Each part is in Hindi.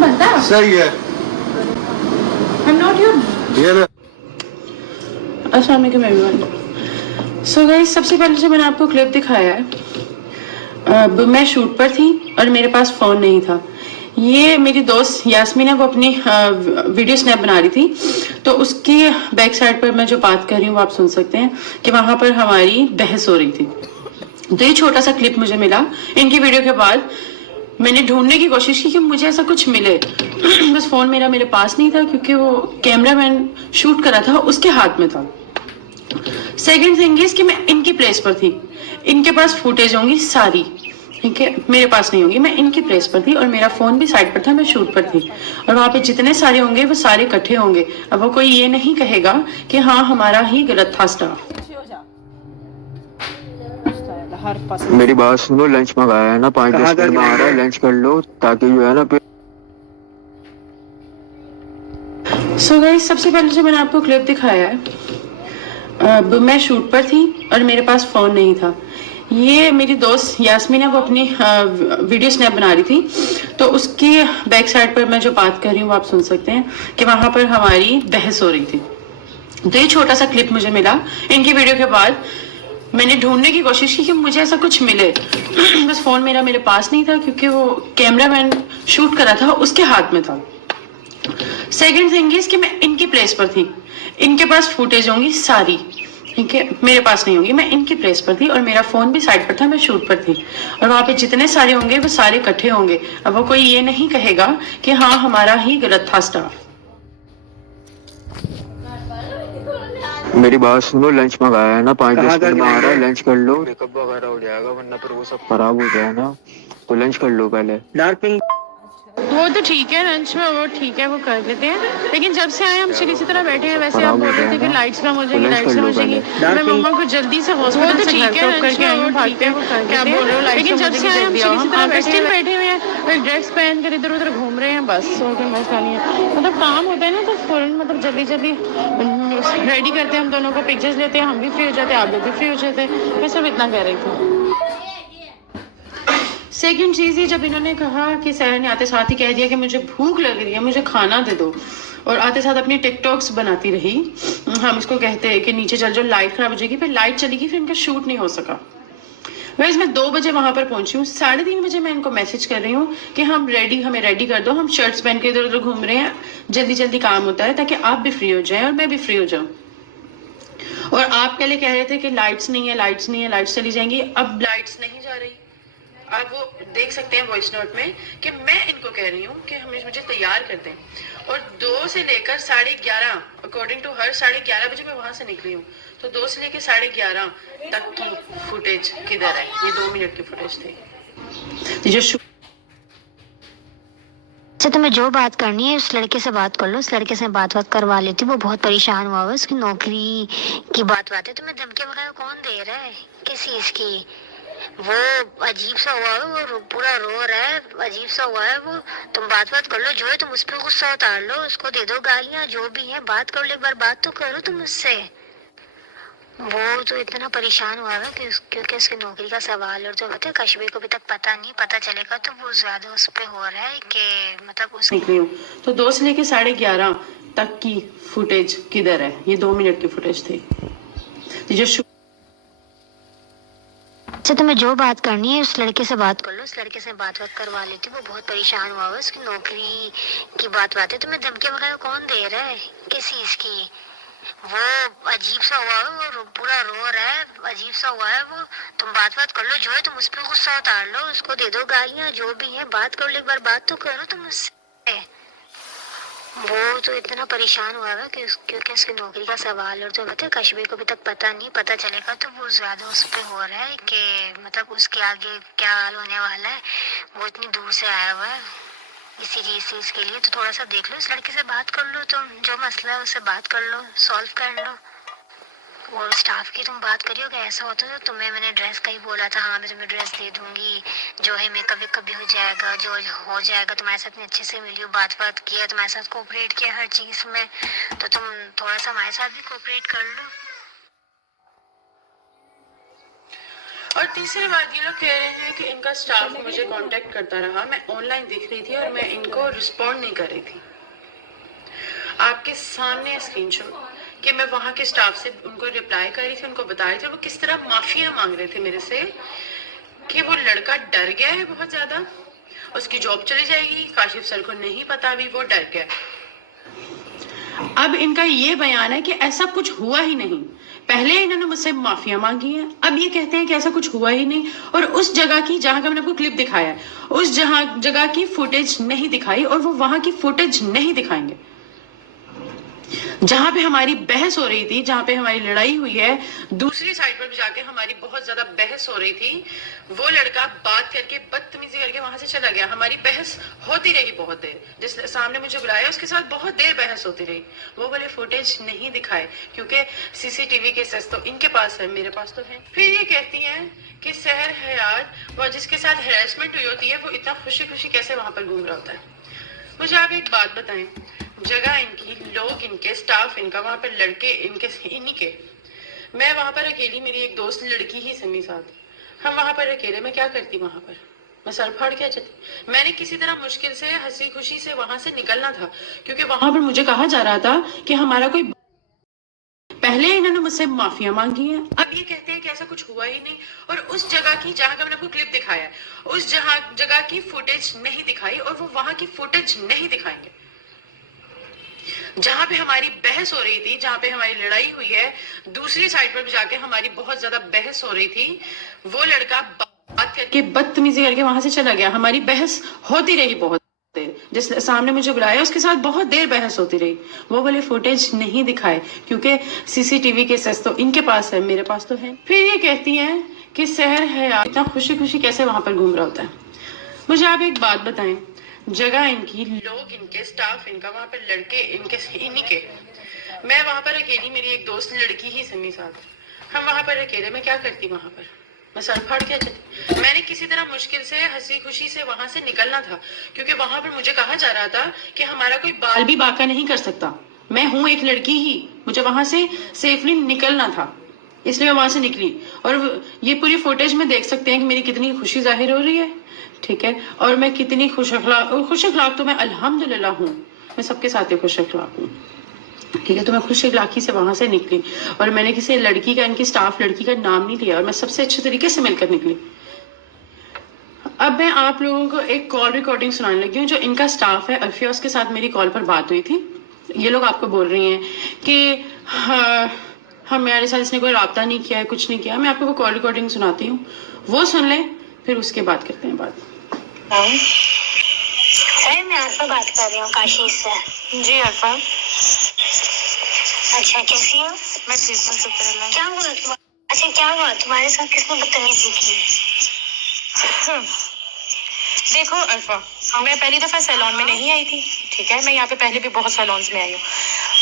बनता है। सही है। I'm not your अस्सलाम वालेकुम एवरीवन। सो गाइस, सबसे पहले जो मैंने आपको क्लिप दिखाया है, अब मैं शूट पर थी और मेरे पास फ़ोन नहीं था। ये मेरी दोस्त यास्मीन है, वो अपनी वीडियो स्नैप बना रही थी, तो उसकी बैक साइड पर मैं जो बात कर रही हूँ वो आप सुन सकते हैं कि वहाँ पर हमारी बहस हो रही थी। तो ये छोटा सा क्लिप मुझे मिला इनकी वीडियो के बाद। मैंने ढूंढने की कोशिश की कि मुझे ऐसा कुछ मिले बस फ़ोन मेरे पास नहीं था, क्योंकि वो कैमरामैन शूट कर रहा था, उसके हाथ में था। सेकेंड थिंग इज कि मैं इनकी प्लेस पर थी, इनके पास फुटेज होंगी सारी, ठीक है, मेरे पास नहीं होंगी। मैं इनकी प्लेस पर थी और मेरा फोन भी साइड पर था, मैं शूट पर थी, और वहां पे जितने सारे होंगे वो सारे इकट्ठे होंगे। अब वो कोई ये नहीं कहेगा कि हाँ हमारा ही गलत था स्टाफ। मेरी बात सुनो, लंच मंगाया है ना, 5-10 मिनट में आ रहा है, लंच कर लो ताकि जो है ना। सो गाइस, सबसे पहले जो मैंने आपको क्लिप दिखाया है, अब मैं शूट पर थी और मेरे पास फ़ोन नहीं था। ये मेरी दोस्त यास्मीन है, वो अपनी वीडियो स्नैप बना रही थी, तो उसकी बैक साइड पर मैं जो बात कर रही हूँ वो आप सुन सकते हैं कि वहाँ पर हमारी बहस हो रही थी। तो ये छोटा सा क्लिप मुझे मिला इनकी वीडियो के बाद। मैंने ढूंढने की कोशिश की कि मुझे ऐसा कुछ मिले बस फ़ोन मेरे पास नहीं था, क्योंकि वो कैमरामैन शूट कर रहा था, उसके हाथ में था। सेकेंड थिंग इज कि मैं इनकी प्लेस पर थी, इनके पास फुटेज होंगी सारी, ठीक है, मेरे पास नहीं होंगी। मैं इनकी प्लेस पर थी और मेरा फोन भी साइड पर था, मैं शूट पर थी, और वहां पे जितने सारे होंगे वो सारे इकट्ठे होंगे। अब वो कोई ये नहीं कहेगा कि हाँ हमारा ही गलत था स्टाफ। मेरी बात सुनो, लंच मंगाया है ना, 5-10 मिनट में आ रहा है, लंच कर लो, मेकअप वगैरह हो जाएगा, वरना फिर वो सब खराब हो जाए ना, तो लंच कर लो पहले। डार्क पिंक वो तो ठीक है, लंच में वो ठीक है, वो कर लेते हैं, लेकिन जब से आए हम चिल इसी तरह बैठे हैं। वैसे आप बोल रहे थे कि लाइट्स कम हो जाएगी, लाइट्स कम हो जाएगी। मैं मम्मा को जल्दी से हॉस्पिटल से घर ड्रॉप करके आई हूँ, भागते हैं, क्या बोल रहे हो, लेकिन जब से आए हम चिल इसी तरह स्टिल बैठे हुए हैं, ड्रेस पहन कर इधर उधर घूम रहे हैं, बस और कोई मसला नहीं है। मतलब काम होता है ना, तो फौरन मतलब जल्दी जल्दी रेडी करते हैं, हम दोनों को पिक्चर्स लेते हैं, हम भी फ्री हो जाते हैं, आप लोग भी फ्री हो जाते हैं। मैं सब इतना कह रही थी। सेकंड चीज़ ये, जब इन्होंने कहा कि सर ने आते साथ ही कह दिया कि मुझे भूख लग रही है, मुझे खाना दे दो, और आते साथ अपनी टिकटॉक्स बनाती रही। हम इसको कहते हैं कि नीचे चल जाओ, लाइट खराब हो जाएगी, फिर लाइट चली गई, फिर इनका शूट नहीं हो सका। वैसे मैं 2 बजे वहां पर पहुंची हूँ, 3:30 बजे मैं इनको मैसेज कर रही हूँ कि हमें रेडी कर दो, हम शर्ट्स पहन के इधर उधर घूम रहे हैं, जल्दी जल्दी काम होता है ताकि आप भी फ्री हो जाए और मैं भी फ्री हो जाऊँ। और आप पहले कह रहे थे कि लाइट्स नहीं है, लाइट्स नहीं है, लाइट्स चली जाएंगी, अब लाइट्स नहीं जा रही। आप वो देख सकते हैं वॉइस नोट में कि मैं इनको कह रही हूँ कि हमें मुझे तैयार कर दें, और 2 से लेकर 11:30, अकॉर्डिंग टू हर 11:30 बजे मैं वहां से निकली हूँ, तो 2 से लेकर 11:30 तक की फुटेज किधर है? ये 2 मिनट की फुटेज थी। तो जो अच्छा, तुम्हें जो बात करनी है उस लड़के से बात कर लो, उस लड़के से बात करवा लेती। वो बहुत परेशान हुआ है, उसकी नौकरी की बात है। तुम्हें धमकी वगैरह कौन दे रहा है, किस चीज की? वो अजीब सा हुआ है, वो पूरा रो रहा है, अजीब सा हुआ है वो। तुम बात कर लो, जो है तुम उस पर गुस्सा उतार लो, उसको दे दो गालियां, जो भी है बात कर लो, एक बार बात तो करो तुम उससे। वो तो इतना परेशान हुआ है कि क्योंकि उसकी नौकरी का सवाल, और जो पता है कश्मीर को अभी तक पता चलेगा, तो वो ज्यादा उस पे हो रहा है कि मतलब उस निकली हूँ, तो 2 से लेकर 11:30 तक की फुटेज किधर है? ये 2 मिनट की फुटेज थी। तो जो अच्छा, तुम्हें जो बात करनी है उस लड़के से बात कर लो, उस लड़के से बात करवा लेती। वो बहुत परेशान हुआ है, उसकी नौकरी की बात है। तुम्हें धमकी वगैरह कौन दे रहा है, किस चीज की? वो अजीब सा हुआ है, वो पूरा रो रहा है, अजीब सा हुआ है वो। तुम बात कर लो, जो है तुम उस पर गुस्सा उतार लो, उसको दे दो गालियां, जो भी है बात कर लो, एक बार बात तो करो तुम उससे। वो तो इतना परेशान हुआ है कि क्योंकि उसकी नौकरी का सवाल, और जो पता है कश्मीर को अभी तक पता चलेगा, तो वो ज्यादा उस पे हो रहा है कि मतलब उसके आगे क्या हाल होने वाला है। वो इतनी दूर से आया हुआ है इसी चीज के लिए, तो थोड़ा सा देख लो, इस लड़के से बात कर लो, तुम जो मसला है उससे बात कर लो, सॉल्व कर लो। और स्टाफ की तुम बात करियो कि ऐसा होता है, तो तुम्हें मैंने ड्रेस का ही बोला था, हाँ मैं तुम्हें ड्रेस दे दूंगी, जो है मेकअप वेकअप भी हो जाएगा, जो हो जाएगा। तुम्हारे साथ में अच्छे से मिली, बात किया, तुम्हारे साथ कोऑपरेट किया हर चीज में, तो तुम थोड़ा सा हमारे साथ भी कोऑपरेट कर लो। और तीसरी बात, ये लोग कह रहे हैं कि इनका स्टाफ मुझे कांटेक्ट करता रहा, मैं ऑनलाइन दिख रही थी और मैं इनको रिस्पॉन्ड नहीं कर रही थी। आपके सामने स्क्रीनशॉट कि मैं वहां के स्टाफ से उनको रिप्लाई कर रही थी, उनको बता रही थी वो किस तरह माफिया मांग रहे थे मेरे से कि वो लड़का डर गया है बहुत ज्यादा, उसकी जॉब चली जाएगी, काशिफ सर को नहीं पता अभी, वो डर गया। अब इनका ये बयान है कि ऐसा कुछ हुआ ही नहीं। पहले इन्होंने मुझसे माफिया मांगी है, अब ये कहते हैं कि ऐसा कुछ हुआ ही नहीं। और उस जगह की जहां का मैंने आपको क्लिप दिखाया है, उस जगह की फुटेज नहीं दिखाई और वो वहां की फुटेज नहीं दिखाएंगे जहां पे हमारी बहस हो रही थी, जहां पे हमारी लड़ाई हुई है। दूसरी साइड पर भी जाके हमारी बहुत ज्यादा बहस हो रही थी। वो लड़का बात करके बदतमीजी करके वहां से चला गया। हमारी बहस होती रही बहुत देर, जिसने सामने मुझे बुलाया उसके साथ बहुत देर बहस होती रही। वो वाले फुटेज नहीं दिखाए क्योंकि सीसीटीवी के सेस तो इनके पास है, मेरे पास तो है। फिर ये कहती है कि सहर हयात, वो जिसके साथ हेरासमेंट हुई होती है, वो इतना खुशी खुशी कैसे वहां पर घूम रहा होता है। मुझे आप एक बात बताएं, जगह इनकी, लोग इनके, स्टाफ इनका, वहां पर लड़के इनके, इन्हीं के। मैं वहां पर अकेली, मेरी एक दोस्त लड़की ही समी साथ, हम वहां पर अकेले, मैं क्या करती वहां पर? मैं सर फाड़ के आ जाती। मैंने किसी तरह मुश्किल से हंसी खुशी से वहां से निकलना था क्योंकि वहां पर मुझे कहा जा रहा था कि हमारा कोई, पहले इन्होंने मुझसे माफिया मांगी है, अब ये कहते हैं कि ऐसा कुछ हुआ ही नहीं। और उस जगह की जहां का मैंने आपको क्लिप दिखाया है, उस जगह की फुटेज नहीं दिखाई और वो वहां की फुटेज नहीं दिखाएंगे जहां पे हमारी बहस हो रही थी, जहां पे हमारी लड़ाई हुई है। दूसरी साइड पर भी जाके हमारी बहुत ज्यादा बहस हो रही थी। वो लड़का बात करके बदतमीजी करके वहां से चला गया। हमारी बहस होती रही बहुत देर, जिसने सामने मुझे बुलाया उसके साथ बहुत देर बहस होती रही। वो वाले फुटेज नहीं दिखाए क्योंकि सीसीटीवी के सेस तो इनके पास है, मेरे पास तो है। फिर ये कहती है कि सहर हयात इतना खुशी खुशी कैसे वहां पर घूम रहा होता है। मुझे आप एक बात बताएं, जगह इनकी, लोग इनके, स्टाफ इनका, वहां पर लड़के इनके, इन्हीं के। मैं वहां पर अकेली, मेरी एक दोस्त लड़की ही समी साथ, हम वहां पर अकेले, मैं क्या करती वहां पर? मैं सर फाड़ के आ जाती। मैंने किसी तरह मुश्किल से हंसी खुशी से वहां से निकलना था क्योंकि वहां पर मुझे कहा जा रहा था कि हमारा कोई बाल भी बाका नहीं कर सकता। मैं हूं एक लड़की ही, मुझे वहां से सेफली निकलना था, इसलिए मैं वहां से निकली। और ये पूरी फुटेज में देख सकते हैं कि मेरी कितनी खुशी जाहिर हो रही है, ठीक है। और मैं कितनी खुश अखलाक तो मैं अल्हम्दुलिल्लाह हूँ, मैं सबके साथ ही खुश अखलाक हूँ, ठीक है। तो मैं खुश अखलाकी से वहां से निकली और मैंने किसी लड़की का, इनकी स्टाफ लड़की का नाम नहीं लिया और मैं सबसे अच्छे तरीके से मिलकर निकली। अब मैं आप लोगों को एक कॉल रिकॉर्डिंग सुनाने लगी हूँ। जो इनका स्टाफ है अल्फिया, उसके साथ मेरी कॉल पर बात हुई थी। ये लोग आपको बोल रही हैं कि हमारे साथ इसने कोई राब्ता नहीं किया है, कुछ नहीं किया। मैं आपको वो कॉल रिकॉर्डिंग सुनाती हूँ, वो सुन लें, फिर उसके बाद करते हैं बात। सर मैं अरफा बात कर रही हूँ काशीफ से। जी अरफा। अच्छा कैसी हो? मैं ठीक हूँ, शुक्र अल्लाह। क्या हुआ अच्छा क्या हुआ तुम्हारे साथ? किसने बदतमीजी की? देखो अल्फा, मैं पहली दफा सैलून में नहीं आई थी, ठीक है। मैं यहाँ पे पहले भी बहुत सैलून्स में आई हूँ।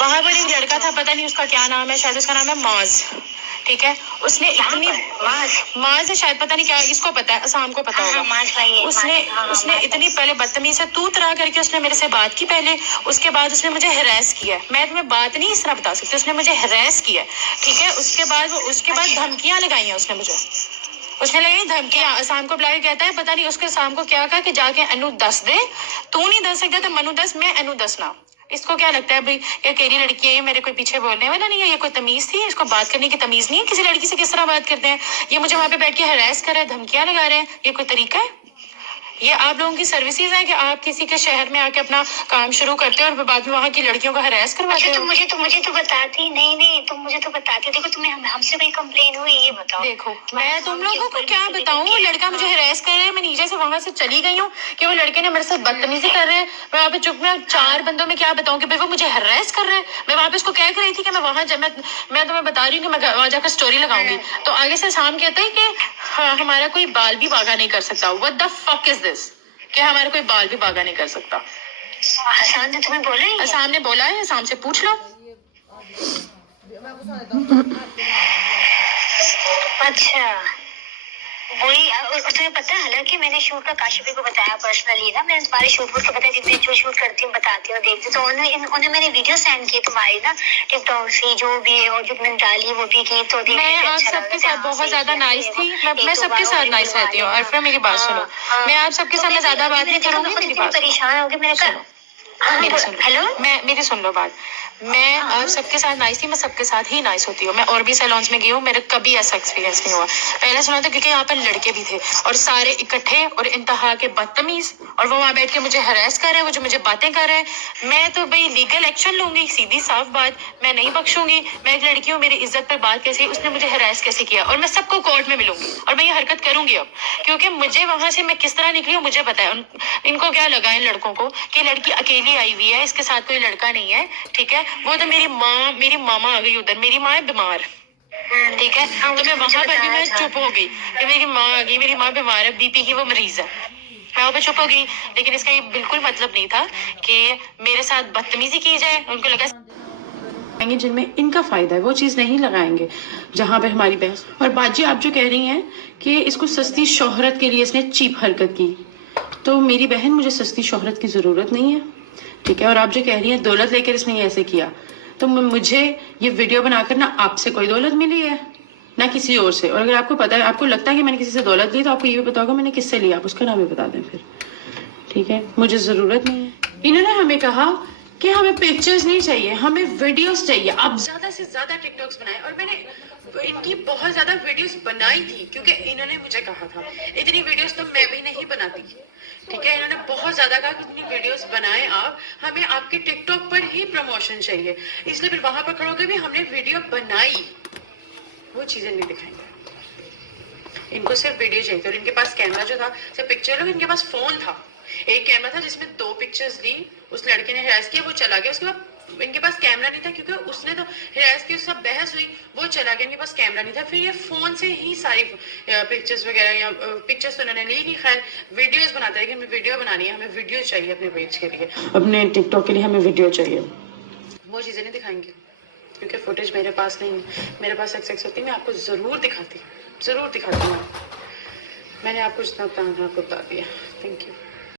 वहां पर एक लड़का था, पता नहीं उसका क्या नाम है, शायद उसका नाम है माज, ठीक है। उसने इतनी माज है शायद, पता नहीं क्या, इसको पता है, असाम को पता होगा। उसने इतनी पहले बदतमीज से तू तरा करके उसने मेरे से बात की पहले, उसके बाद उसने मुझे हरास किया। मैं तुम्हें बात नहीं इस तरह बता सकती, उसने मुझे हरास किया, ठीक है। उसके बाद धमकियां लगाई हैं उसने लगाई धमकियां। असाम को बुला के कहता है, पता नहीं उसके असाम को क्या कहा कि जाके अनु दस दे, तू नहीं दस सकता तो मनु दस, मैं अनु दस ना। इसको क्या लगता है भाई, ये अकेली लड़की है, ये मेरे कोई पीछे बोलने वाला नहीं है, ये कोई तमीज थी? इसको बात करने की तमीज नहीं है? किसी लड़की से किस तरह बात करते हैं? ये मुझे वहां पे बैठ के हरास कर रहा है, धमकियां लगा रहे हैं, ये कोई तरीका है? ये आप लोगों की सर्विसेज है कि आप किसी के शहर में आके अपना काम शुरू करते हैं और बाद में वहाँ की लड़कियों का हरास करवाते हैं? मुझे तो बताती नहीं, तुम मुझे तो बताती। देखो तुम्हें हमसे कोई कंप्लेन हुई, ये बताओ। देखो मैं तुम लोगों को क्या बताऊं, वो लड़का मुझे हरास कर रहा है, मैं नीचे से वहां से चली गई हूँ कि वो लड़के ने मेरे साथ बदतमीजी कर रहे हैं। मैं वहाँ पे चुप में 4 बंदों में क्या बताऊं कि भाई वो मुझे हरास कर रहे हैं। मैं वहाँ पे उसको कह रही थी कि मैं वहां मैं तुम्हें बता रही हूँ कि मैं वहां जाकर स्टोरी लगाऊंगी, तो आगे से शाम कहता है कि हमारा कोई बाल भी बागा नहीं कर सकता। What the fuck is this, कि हमारा कोई बाल भी बागा नहीं कर सकता। हसन ने तुम्हें बोला है? हसन ने बोला है, हसन से पूछ लो। अच्छा वही तुम्हें पता है, हालांकि मैंने शूट का काशिफी को बताया पर्सनली ना, मैंने तुम्हारे शूट को बताया, जितने जो शूट करती हूँ बताती हूँ, देखती हूँ, तो उन्होंने मैंने वीडियो सेंड की तुम्हारी ना टिकटॉक से, जो भी है, और जो मैंने डाली वो भी की, तो मैं आप सबके साथ बहुत ज्यादा नाइस थी। मैं सबके साथ नाइस रहती हूँ। अरफा मेरी बात सुनो, मैं आप सबके साथ मैं ज्यादा बात नहीं करूंगी, मेरी बात परेशान हो गई, मैंने कहा मेरी सुन लो। हेलो, मेरी सुन लो बात। मैं आप सबके साथ नाइस थी, मैं सबके साथ ही नाइस होती हूँ। मैं और भी सैलून्स में गई हूँ, मेरा कभी ऐसा एक्सपीरियंस नहीं हुआ। पहले सुना था क्योंकि यहाँ पर लड़के भी थे और सारे इकट्ठे और इंतहा के बदतमीज, और वो वहाँ बैठ के मुझे हरास कर रहे हैं, वो जो मुझे बातें कर रहे हैं। मैं तो भाई लीगल एक्शन लूंगी, सीधी साफ बात, मैं नहीं बख्शूंगी। मैं एक लड़की हूँ, मेरी इज्जत पर बात कैसे, उसने मुझे हरास कैसे किया, और मैं सबको कोर्ट में मिलूंगी और मैं ये हरकत करूंगी अब, क्योंकि मुझे वहां से मैं किस तरह निकली हूँ मुझे पता है। इनको क्या लगा इन लड़कों को कि लड़की अकेली आई हुई है, इसके साथ कोई लड़का नहीं है, ठीक है। वो तो मेरी मामा आ गई उधर, मेरी माँ है बीमार, ठीक है। तो मैं वहां पर भी मैं चुप हो गई कि मेरी माँ आ गई, मेरी माँ बीमार है, बीपी की वो मरीज है, मैं वहाँ पे चुप हो गई। लेकिन इसका ये बिल्कुल मतलब नहीं था कि मेरे साथ बदतमीजी की जाए। उनको लगा जिनमें इनका फायदा है वो चीज नहीं लगाएंगे जहां पे हमारी बहस। और बाजी आप जो कह रही हैं कि इसको सस्ती शोहरत के लिए इसने चीप हरकत की, तो मेरी बहन मुझे सस्ती शोहरत की जरूरत नहीं है, ठीक है। और आप जो कह रही हैं दौलत लेकर इसने ऐसे किया, तो मुझे ये वीडियो बनाकर ना आपसे कोई दौलत मिली है ना किसी और से। और अगर आपको पता है, आपको लगता है कि मैंने किसी से दौलत ली, तो आपको ये भी पता होगा मैंने किससे लिया, आप उसका नाम भी बता दें फिर, ठीक है। मुझे जरूरत नहीं है। इन्होंने हमें कहा कि हमें पिक्चर्स नहीं चाहिए, हमें वीडियोस चाहिए। अब ज्यादा से ज्यादा टिकटॉक्स बनाए, और मैंने इनकी बहुत ज्यादा वीडियोस बनाई थी क्योंकि इन्होंने मुझे कहा था। इतनी वीडियोस तो मैं भी नहीं बनाती, ठीक है। इन्होंने बहुत ज्यादा कहा कि इतनी वीडियोस बनाए आप, हमें आपके टिकटॉक पर ही प्रमोशन चाहिए, इसलिए फिर वहां पर खड़े होकर भी हमने वीडियो बनाई, वो चीजें नहीं दिखाएंगे। इनको सिर्फ वीडियो चाहिए, और इनके पास कैमरा जो था, सिर्फ पिक्चर, इनके पास फोन था, एक कैमरा था जिसमें 2 पिक्चर्स ली, उस लड़के ने हरास किया, वो चला गया। उसके बाद इनके पास कैमरा नहीं था क्योंकि उसने तो हरास की, उससे बहस हुई, वो चला गया, इनके पास कैमरा नहीं था। फिर ये फोन से ही सारी पिक्चर्स वगैरह, या पिक्चर्स तो उन्होंने ली नहीं, खैर वीडियोस बनाते हैं कि हमें वीडियो बनानी है, हमें वीडियो चाहिए अपने पेज के लिए, अपने टिकटॉक के लिए हमें वीडियो चाहिए। वो चीजें नहीं दिखाएंगे क्योंकि फुटेज मेरे पास नहीं है। मेरे पास एक्स होती, मैं आपको जरूर दिखाती हूँ। मैंने आपको जितना बताना था आपको बता दिया। Thank you.